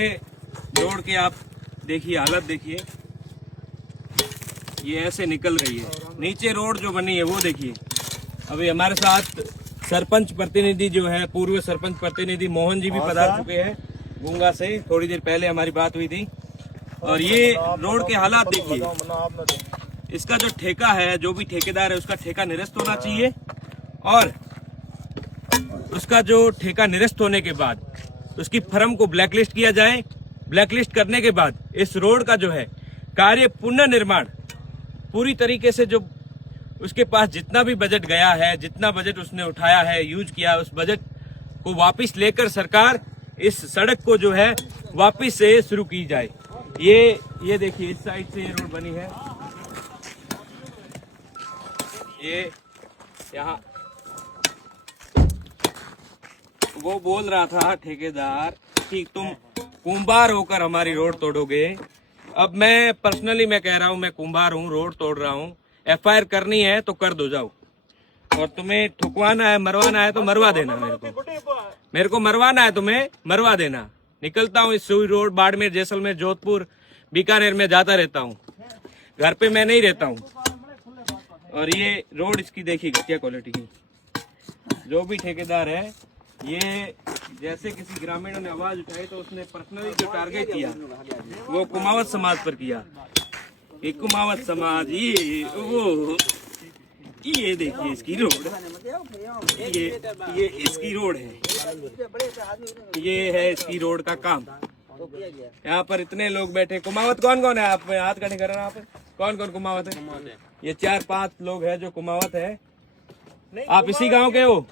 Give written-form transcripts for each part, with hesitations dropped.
ये रोड के आप देखिए हालत देखिए, ये ऐसे निकल रही है। नीचे रोड जो बनी है वो देखिए। अभी हमारे साथ सरपंच प्रतिनिधि जो है, पूर्व सरपंच प्रतिनिधि मोहन जी भी पधार चुके हैं गुंगा से। थोड़ी देर पहले हमारी बात हुई थी। और ये रोड के हालात देखिए। इसका जो ठेका है, जो भी ठेकेदार है, उसका ठेका निरस्त होना चाहिए। और उसका जो ठेका निरस्त होने के बाद उसकी फर्म को ब्लैकलिस्ट किया जाए। ब्लैकलिस्ट करने के बाद इस रोड का जो है कार्य पुनर्निर्माण पूरी तरीके से, जो उसके पास जितना भी बजट गया है, जितना बजट उसने उठाया है, यूज किया, उस बजट को वापस लेकर सरकार इस सड़क को जो है वापस से शुरू की जाए। ये देखिए, इस साइड से ये रोड बनी है। ये यहाँ वो बोल रहा था ठेकेदार कि तुम कुंभार होकर हमारी रोड तोड़ोगे। अब मैं पर्सनली मैं कह रहा हूँ, मैं कुंभार हूँ, रोड तोड़ रहा हूँ। FIR करनी है तो कर दो जाओ, और तुम्हें ठुकवाना है, मरवाना है तो मरवा देना। मेरे को मरवाना है, तुम्हें मरवा देना। निकलता हूँ इस सुई रोड, बाड़मेर, जैसलमेर, जोधपुर, बीकानेर में जाता रहता हूँ। घर पे मैं नहीं रहता हूँ। और ये रोड इसकी देखिए घटिया क्वालिटी की। जो भी ठेकेदार है, ये जैसे किसी ग्रामीण ने आवाज उठाई तो उसने पर्सनली जो टारगेट किया वो कुमावत समाज पर किया। ये कुमावत समाज, ये देखिए इसकी रोड, ये इसकी रोड है, ये है इसकी रोड का काम। यहाँ पर इतने लोग बैठे। कुमावत कौन कौन है? आप हाथ खड़े कर रहे हैं। आप कौन कौन कुमावत है? ये 4-5 लोग हैं जो कुमावत है। आप इसी गांव के हो?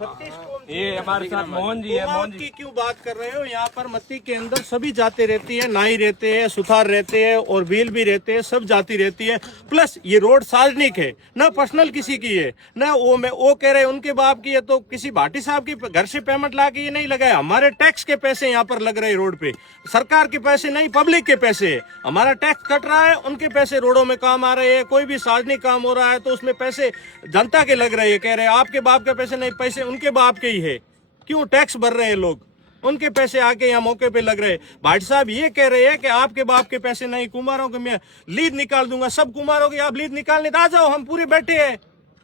ये हमारे साथ मोहन जी है। मोहन जी की क्यों बात कर रहे हो? यहाँ पर मत्ती के अंदर सभी जाति रहती है, नाई रहते हैं, सुथार रहते हैं और भील भी रहते हैं, सब जाति रहती है। प्लस ये रोड सार्वजनिक है, ना पर्सनल किसी की है, ना वो कह रहे हैं उनके बाप की है। तो किसी भाटी साहब की घर से पेमेंट ला के ये नहीं लगाया। हमारे टैक्स के पैसे यहाँ पर लग रहे हैं रोड पे। सरकार के पैसे नहीं, पब्लिक के पैसे है। हमारा टैक्स कट रहा है, उनके पैसे रोडों में काम आ रहे हैं। कोई भी सार्वजनिक काम हो रहा है तो उसमें पैसे जनता के लग रहे हैं। कह रहे हैं आपके बाप के पैसे नहीं, पैसे उनके बाप के ही है। क्यों टैक्स भर रहे हैं लोग? उनके पैसे आके यहाँ मौके पे लग रहे हैं। भाटी साहब ये कह रहे हैं कि आपके बाप के पैसे नहीं, कुमारों के मैं लीड निकाल दूंगा। सब कुमारों की आप लीड निकालने तो आ जाओ, हम पूरे बैठे हैं,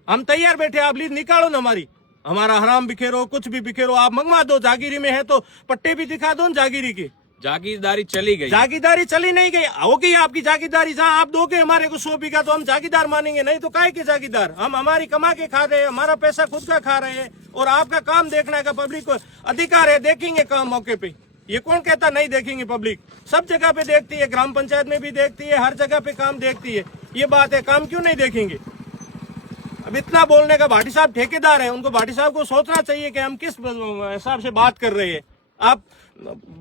हम तैयार बैठे। आप लीड निकालो ना हमारी। हमारा हराम बिखेरो, कुछ भी बिखेरो, आप मंगवा दो। जागीरी में है तो पट्टे भी दिखा दो जागीरी की। जागीरदारी चली गई, जागीरदारी चली नहीं गई, होगी आपकी जागीरदारी। जहाँ आप दोगे हमारे को 100 बीघा तो हम जागीरदार मानेंगे, नहीं तो काहे के जागीरदार? हम हमारी कमा के खा रहे हैं, हमारा पैसा खुद का खा रहे हैं, और आपका काम देखने का पब्लिक को अधिकार है। देखेंगे काम मौके पे। ये कौन कहता नहीं देखेंगे? पब्लिक सब जगह पे देखती है, ग्राम पंचायत में भी देखती है, हर जगह पे काम देखती है। ये बात है, काम क्यों नहीं देखेंगे? अब इतना बोलने का, भाटी साहब ठेकेदार है, उनको भाटी साहब को सोचना चाहिए कि हम किस हिसाब से बात कर रहे हैं। आप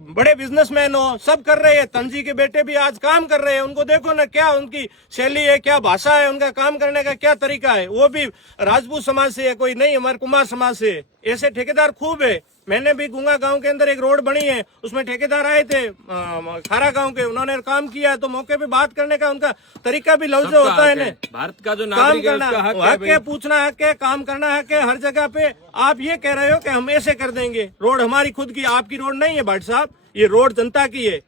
बड़े बिजनेसमैन हो, सब कर रहे हैं। तंजी के बेटे भी आज काम कर रहे हैं, उनको देखो ना क्या उनकी शैली है, क्या भाषा है, उनका काम करने का क्या तरीका है। वो भी राजपूत समाज से है, कोई नहीं हमारे कुमार समाज से है। ऐसे ठेकेदार खूब है। मैंने भी गुंगा गांव के अंदर एक रोड बनी है, उसमें ठेकेदार आए थे खारा गांव के, उन्होंने काम किया। तो मौके पे बात करने का उनका तरीका भी लफ्ज होता है ना। भारत का जो काम करना हक है, पूछना हक है, काम करना हक है हर जगह पे। आप ये कह रहे हो कि हम ऐसे कर देंगे। रोड हमारी खुद की, आपकी रोड नहीं है भाटी साहब। ये रोड जनता की है,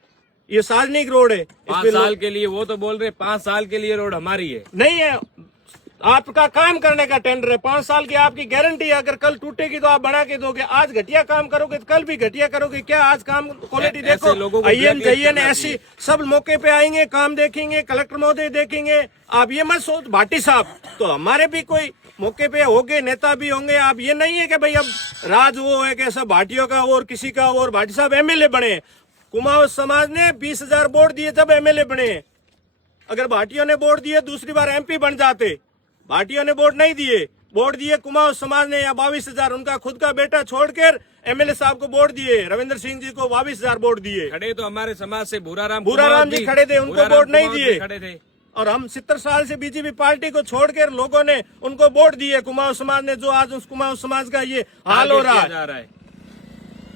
ये सार्वजनिक रोड है। 5 साल के लिए, वो तो बोल रहे 5 साल के लिए रोड हमारी है। नहीं है, आपका काम करने का टेंडर है। 5 साल की आपकी गारंटी है। अगर कल टूटेगी तो आप बना के दोगे। आज घटिया काम करोगे तो कल भी घटिया करोगे। क्या आज काम क्वालिटी देखो, अय्यन ऐसी सब मौके पे आएंगे, काम देखेंगे, कलेक्टर महोदय देखेंगे। आप ये मत सोच भाटी साहब, तो हमारे भी कोई मौके पे होंगे, नेता भी होंगे। आप ये नहीं है कि भाई अब राज वो है कि सब भाटियों का और किसी का। और भाटी साहब MLA बने, कुमाऊं समाज ने 20,000 वोट दिए जब MLA बने। अगर भाटियों ने वोट दिए दूसरी बार MP बन जाते। भाटियों ने वोट नहीं दिए, वोट दिए कुमाऊं समाज ने, या 22,000 उनका खुद का बेटा छोड़कर MLA साहब को वोट दिए। रविंद्र सिंह जी को 22,000 वोट दिए। खड़े तो हमारे समाज से भूराराम जी खड़े थे, उनको वोट नहीं दिए। खड़े थे। और हम 70 साल से BJP पार्टी को छोड़कर लोगों ने उनको वोट दिए। कुमाऊं समाज ने, जो आज उस कुमाऊं समाज का ये हाल हो रहा है,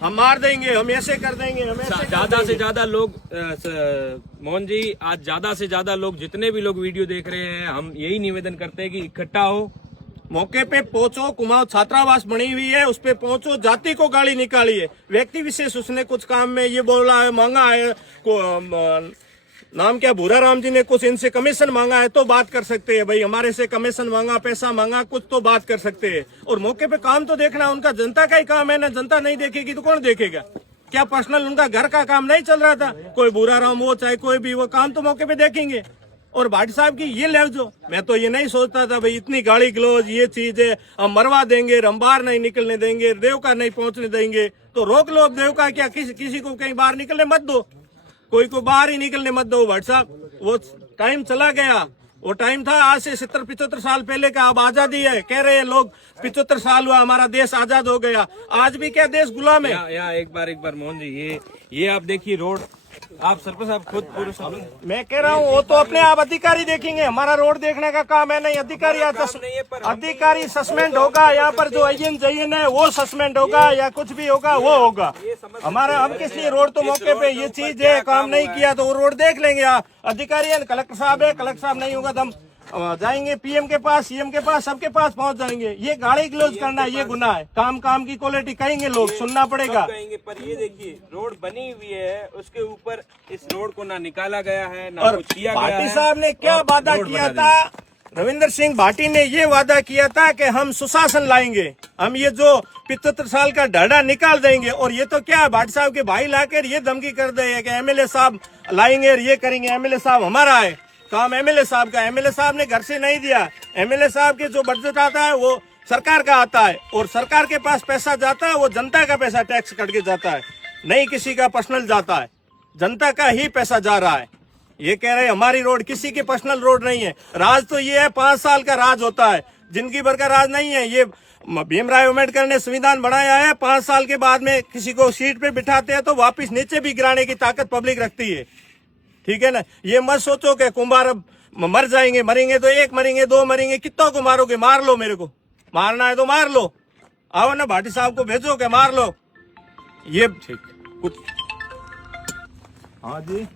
हम मार देंगे, हम ऐसे कर देंगे, हम ऐसे ज्यादा से ज्यादा लोग मोहन जी, आज ज्यादा से ज्यादा लोग, जितने भी लोग वीडियो देख रहे हैं, हम यही निवेदन करते हैं कि इकट्ठा हो मौके पे पहुंचो, कुमाऊं छात्रावास बनी हुई है, उस पे पहुंचो, जाति को गाली निकाली है, व्यक्ति विशेष उसने कुछ काम में ये बोला है, मांगा है, नाम क्या भूरा राम जी ने कुछ इनसे कमीशन मांगा है तो बात कर सकते हैं, भाई हमारे से कमीशन मांगा, पैसा मांगा, कुछ तो बात कर सकते हैं। और मौके पे काम तो देखना उनका जनता का ही काम है ना, जनता नहीं देखेगी तो कौन देखेगा? क्या पर्सनल उनका घर का काम नहीं चल रहा था? कोई भूरा राम हो चाहे कोई भी, वो काम तो मौके पे देखेंगे। और भाटी साहब की ये लफ्जो, मैं तो ये नहीं सोचता था भाई इतनी गाली गलौज ये चीज है, हम मरवा देंगे, रंबार नहीं निकलने देंगे, देवका नहीं पहुंचने देंगे, तो रोक लो अब देवका, क्या किसी को कहीं बाहर निकलने मत दो, कोई को बाहर ही निकलने मत दो भाटी साहब। वो टाइम चला गया, वो टाइम था आज से 70-75 साल पहले का। अब आजादी है, कह रहे हैं लोग 75 साल हुआ हमारा देश आजाद हो गया, आज भी क्या देश गुलाम है? यहाँ एक बार मोहन जी ये आप देखिए रोड, आप सरपंच साहब खुद पूरे मैं कह रहा हूँ वो तो अपने आप अधिकारी देखेंगे, हमारा रोड देखने का काम है नहीं। अधिकारी अधिकारी सस्पेंड होगा, यहाँ पर जो IN है वो सस्पेंड होगा या कुछ भी होगा वो होगा। हमारा हम किस लिए रोड तो मौके पे ये चीज है, काम नहीं किया तो वो रोड देख लेंगे। अधिकारी है, कलेक्टर साहब है, कलेक्टर साहब नहीं होगा तो हम जाएंगे PM के पास, CM के पास, सबके पास पहुंच जाएंगे। ये गाड़ी क्लोज करना ये गुनाह है, काम की क्वालिटी कहेंगे लोग, सुनना पड़ेगा। कहेंगे पर ये देखिए रोड बनी हुई है, उसके ऊपर इस रोड को ना निकाला गया है ना कुछ किया गया है। भाटी साहब ने क्या वादा किया था? रविंद्र सिंह भाटी ने ये वादा किया था कि हम सुशासन लाएंगे, हम ये जो 75 साल का ढाढ़ा निकाल देंगे। और ये तो क्या भाटी साहब के भाई लाकर ये धमकी कर दे कि MLA साहब लाएंगे और ये करेंगे। MLA साहब हमारा है, काम MLA साहब का। MLA साहब ने घर से नहीं दिया, MLA साहब के जो बजट आता है वो सरकार का आता है, और सरकार के पास पैसा जाता है वो जनता का पैसा टैक्स कट के जाता है, नहीं किसी का पर्सनल जाता है, जनता का ही पैसा जा रहा है। ये कह रहे हैं हमारी रोड किसी की पर्सनल रोड नहीं है। राज तो ये है 5 साल का राज होता है, जिंदगी भर का राज नहीं है। ये भीमराव अम्बेडकर ने संविधान बनाया है, 5 साल के बाद में किसी को सीट पे बिठाते हैं तो वापिस नीचे भी गिराने की ताकत पब्लिक रखती है, ठीक है ना। ये मत सोचो कि कुंभार अब मर जाएंगे, मरेंगे तो 1 मरेंगे 2 मरेंगे, कितनों को मारोगे? मार लो, मेरे को मारना है तो मार लो, आओ ना भाटी साहब को भेजो के मार लो। ये ठीक कुछ, हाँ जी।